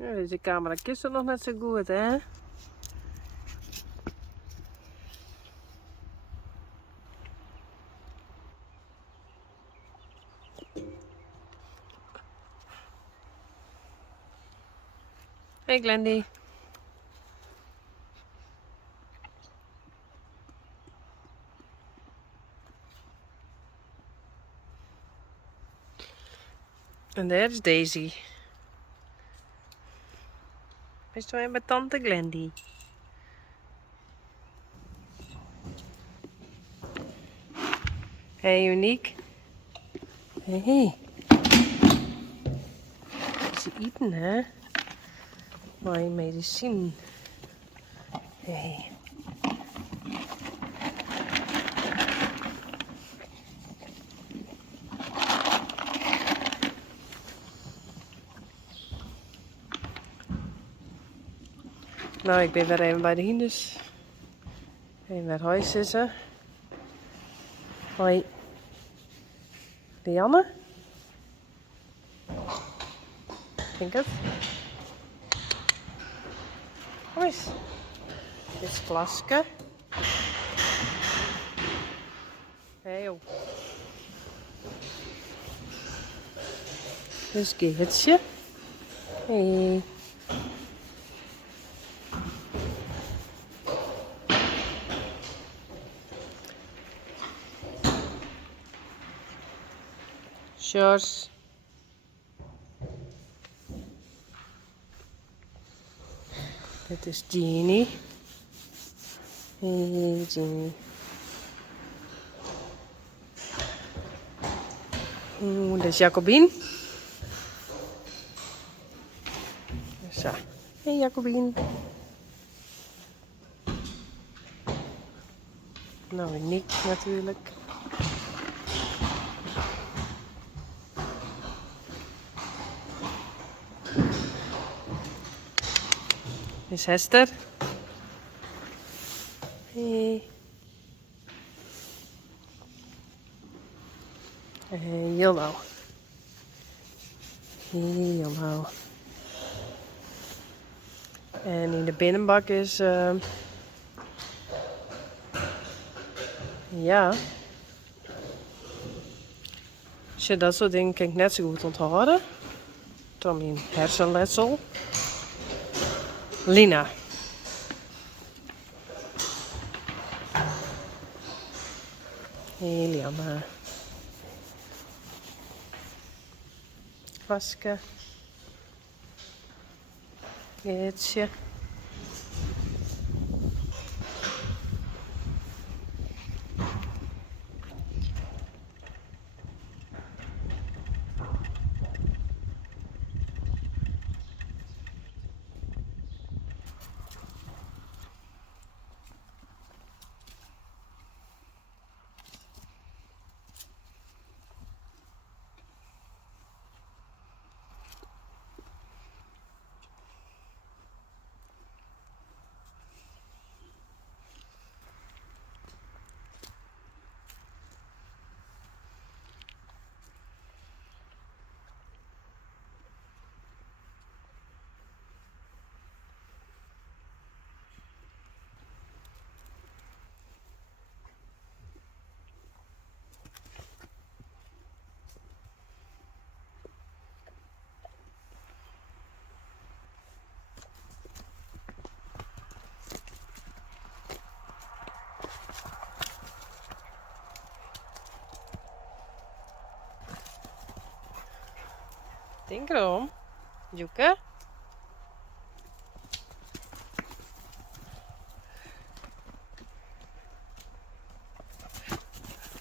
Ja, deze camera kist het nog net zo goed, hè? Hey Glendy. En daar is Daisy. Is toch weer bij tante Glendy? Hey, Uniek. Hey. Ze eten, hè? Mooi medicijn. Hey. Nou, ik ben weer even bij de hinders. Even naar huis zitten. Hoi. Lianne? Denk het. Kom eens. Dit is Klaske. Hey joh. Dit is Geertje. Hey. Sjors. Dit is Jeannie. Hey Jeannie. Dit is Jacobien. Zo. Hey Jacobien. Nou, Nick natuurlijk. Dit is Hester. Hey. Hey, Jollo. Hey, Jollo. En in de binnenbak is... ja. Als je dat soort dingen kan ik net zo goed onthouden. Door mijn hersenletsel. Lina. Hey, Lianne. Vaske. Geertje. Denk erom. Joeke.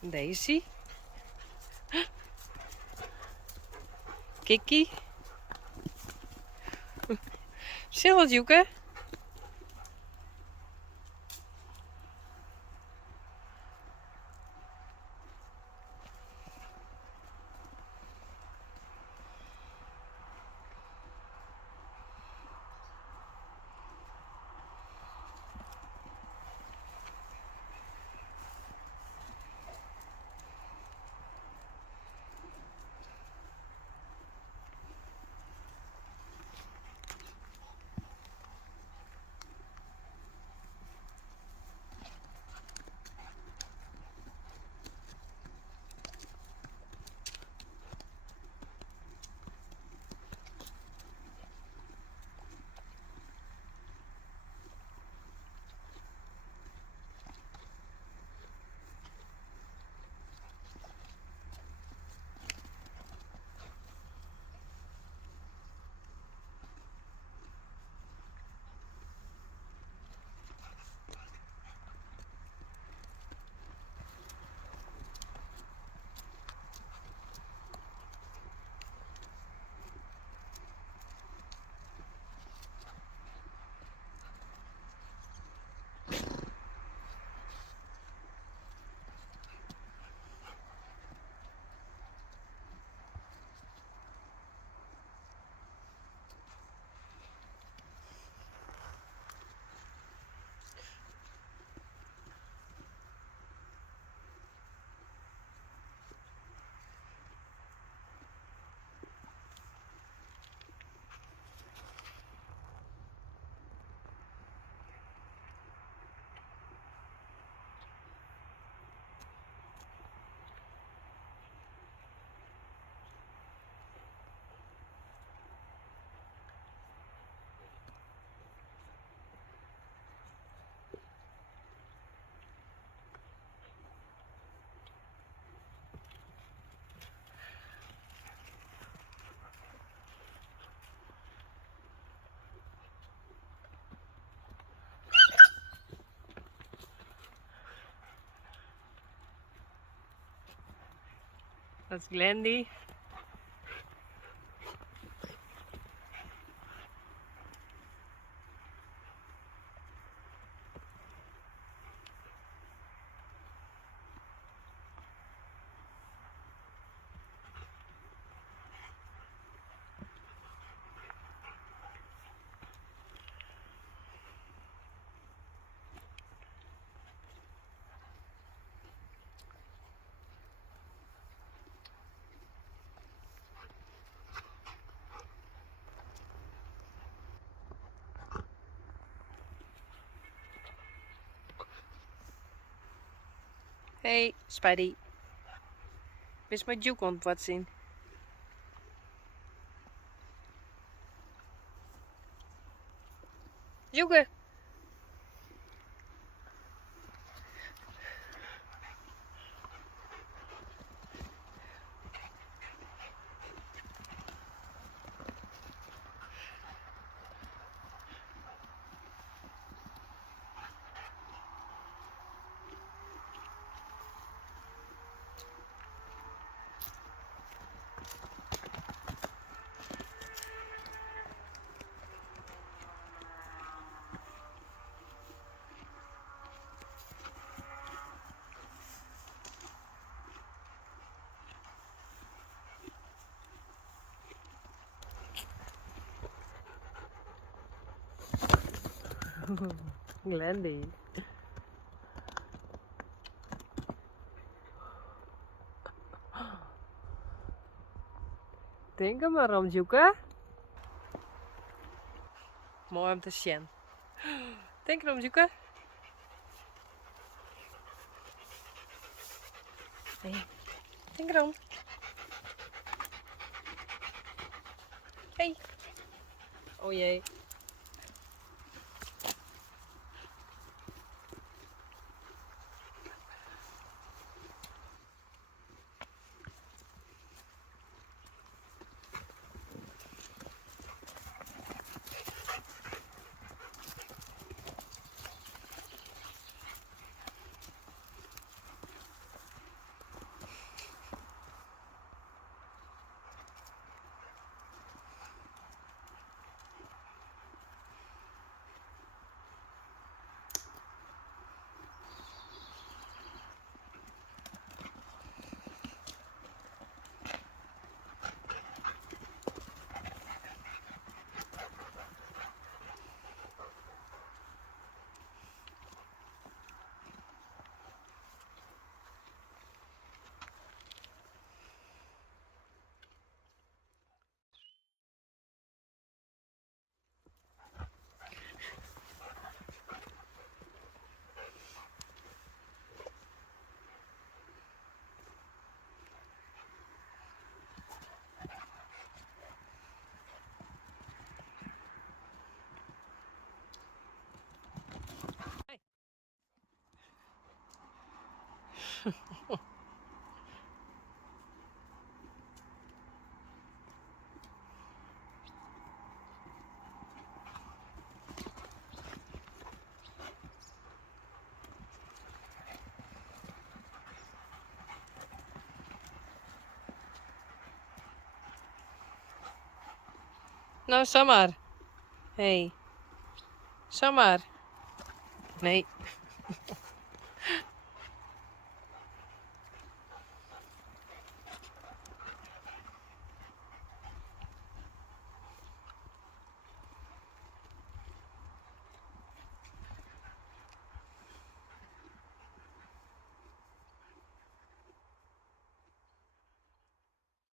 Daisy. Kiki. Stil wat, Joeke. Dat is Glendy. Hey, Spidey. Wist mijn Juke aan wat zien? Juke! Glendy. Denk er maar om, Juke. Mooi om te zien. Denk erom, Juke. Hey, denk erom. Hey. Oh jee. Nou, Samar. Hey. Samar. Nee.